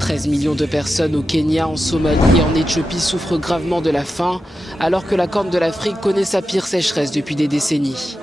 13 millions de personnes au Kenya, en Somalie et en Éthiopie souffrent gravement de la faim, alors que la Corne de l'Afrique connaît sa pire sécheresse depuis des décennies.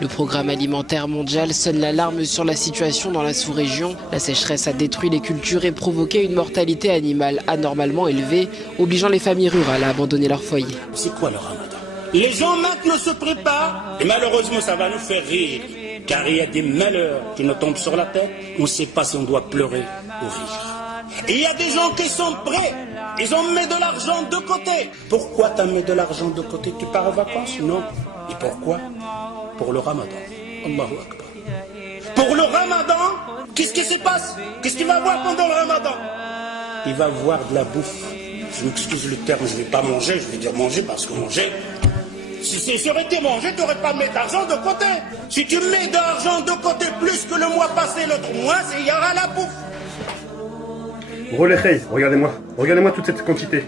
Le programme alimentaire mondial sonne l'alarme sur la situation dans la sous-région. La sécheresse a détruit les cultures et provoqué une mortalité animale anormalement élevée, obligeant les familles rurales à abandonner leur foyer. C'est quoi le ramadan? Les gens maintenant se préparent, et malheureusement ça va nous faire rire, car il y a des malheurs qui nous tombent sur la tête. On ne sait pas si on doit pleurer ou rire. Et il y a des gens qui sont prêts, ils ont mis de l'argent de côté. Pourquoi tu as mis de l'argent de côté? Tu pars en vacances? Non. Et pourquoi? Pour le ramadan. Allahu Akbar. Pour le ramadan, qu'est-ce qui se passe? Qu'est-ce qu'il va voir pendant le ramadan? Il va voir de la bouffe. Je m'excuse le terme, je ne vais pas manger, je vais dire manger parce que manger... Si ça aurait été manger, tu n'aurais pas mis d'argent de côté. Si tu mets de l'argent de côté plus que le mois passé, l'autre mois, il y aura la bouffe. Relais, regardez-moi toute cette quantité.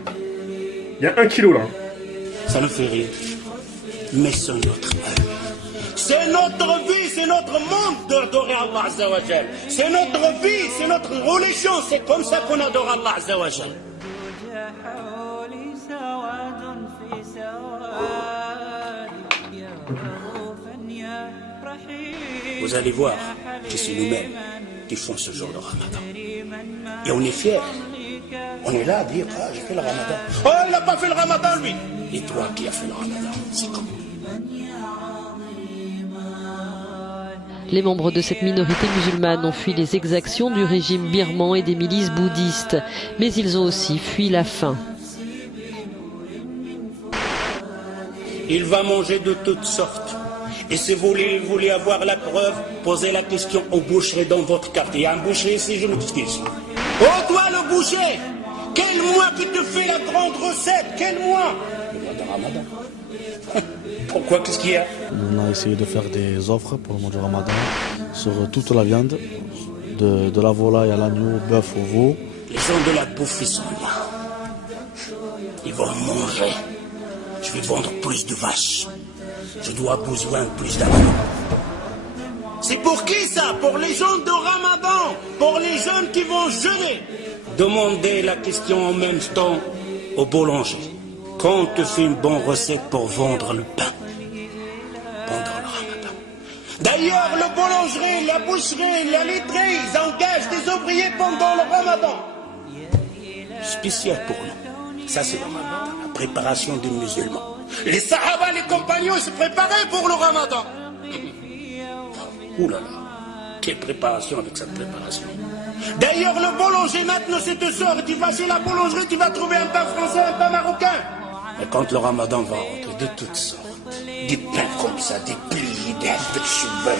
Il y a 1 kilo là. Ça nous fait rire. Mais c'est notre œuvre. C'est notre vie, c'est notre monde d'adorer Allah Azza wa Jal. C'est notre vie, c'est notre religion. C'est comme ça qu'on adore Allah Azza wa Jal. Vous allez voir que c'est nous-mêmes qui font ce jour de ramadan. Et on est fiers. On est là à dire, ah, j'ai fait le ramadan. Oh, il n'a pas fait le ramadan, lui. Et toi qui as fait le ramadan, c'est comment? Les membres de cette minorité musulmane ont fui les exactions du régime birman et des milices bouddhistes, mais ils ont aussi fui la faim. Il va manger de toutes sortes. Et si vous voulez avoir la preuve, posez la question au boucher dans votre quartier. Il y a un boucher ici, je m'excuse. Oh, toi le boucher, quel mois qui te fait la grande recette? Quel mois? Le mois de Ramadan. Pourquoi? Qu'est-ce qu'il y a? On a essayé de faire des offres pour le mois du Ramadan sur toute la viande, de la volaille à l'agneau, au bœuf, au veau. Les gens de la bouffe, ils sont là. Ils vont manger. Je vais vendre plus de vaches. Je dois besoin de plus d'argent. C'est pour qui ça? Pour les gens de Ramadan, pour les jeunes qui vont jeûner. Demandez la question en même temps au boulanger. Quand on te fait une bonne recette pour vendre le pain pendant le Ramadan. D'ailleurs, le boulanger, la boucherie, la laiterie, ils engagent des ouvriers pendant le Ramadan. Spécial pour nous. Ça, c'est le Ramadan, la préparation des musulmans. Les Sahaba, les compagnons, ils se préparaient pour le Ramadan. Ouh là là, quelle préparation avec cette préparation. D'ailleurs, le boulanger, maintenant, c'est te sort, tu vas chez la boulangerie, tu vas trouver un pain français, un pain marocain. Mais quand le Ramadan va rentrer, de toutes sortes, des pains comme ça, des plis, des cheveux,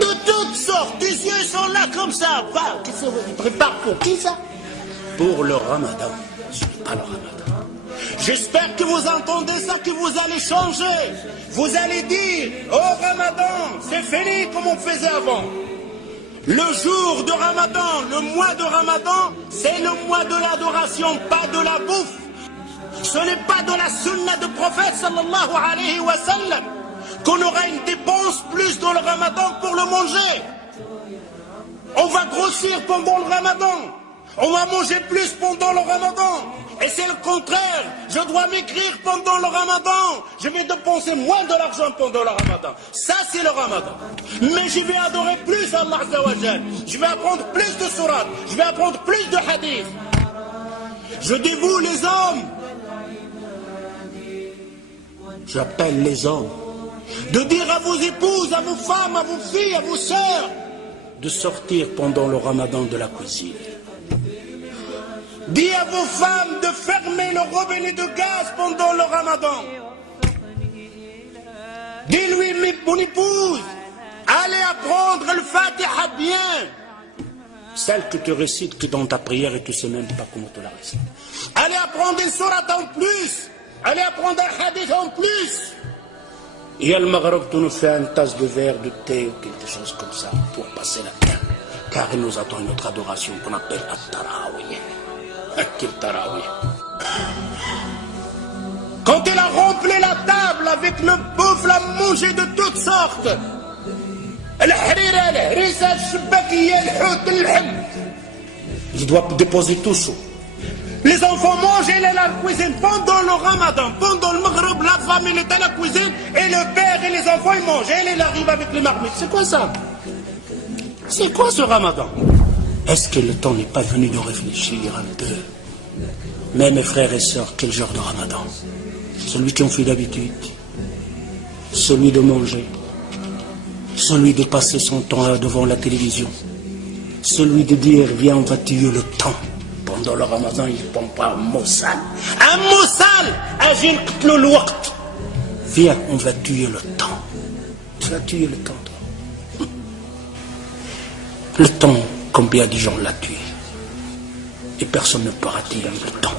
de toutes sortes, tes yeux sont là comme ça. Qu'est-ce qu'ils préparent pour qui ça? Pour le Ramadan, ce n'est pas le Ramadan. J'espère que vous entendez ça, que vous allez changer. Vous allez dire, oh Ramadan, c'est fini comme on faisait avant. Le jour de Ramadan, le mois de Ramadan, c'est le mois de l'adoration, pas de la bouffe. Ce n'est pas de la sunna du prophète sallallahu alayhi wa sallam qu'on aura une dépense plus dans le Ramadan pour le manger. On va grossir pendant le Ramadan. On va manger plus pendant le Ramadan. Et c'est le contraire. Je dois m'écrire pendant le Ramadan. Je vais dépenser moins de l'argent pendant le Ramadan. Ça, c'est le Ramadan. Mais je vais adorer plus Allah Azza wa Jal. Je vais apprendre plus de sourates. Je vais apprendre plus de hadiths. Je dévoue les hommes. J'appelle les hommes. De dire à vos épouses, à vos femmes, à vos filles, à vos sœurs, de sortir pendant le Ramadan de la cuisine. Dis à vos femmes de fermer le robinet de gaz pendant le Ramadan. Dis-lui, mon épouse, allez apprendre le Fatiha bien. Celle que tu récites que dans ta prière et tu ne sais même pas comment tu la récites. Allez apprendre une sourate en plus. Allez apprendre un hadith en plus. Et à Maghreb, tu nous fais une tasse de verre, de thé ou quelque chose comme ça pour passer la fin. Car il nous attend une autre adoration qu'on appelle At-Tarawih. Quand il a rempli la table avec le bouffe, la manger de toutes sortes, Je dois déposer tout ça. Les enfants mangent, elle est à la cuisine pendant le ramadan. Pendant le maghreb, la femme elle est à la cuisine et le père et les enfants ils mangent. Elle arrive avec les marmites. C'est quoi ça? C'est quoi ce ramadan? Est-ce que le temps n'est pas venu de réfléchir un peu? Mais mes frères et sœurs, quel genre de ramadan? Celui qui en fait d'habitude, celui de manger, celui de passer son temps devant la télévision, celui de dire viens on va tuer le temps. Pendant le ramadan il ne pompe pas un mot sale. Un mot sale. Agile le waqt. Viens on va tuer le temps. Tu vas tuer le temps toi. Le temps, combien de gens l'a tué? Et personne ne pourra tuer le temps.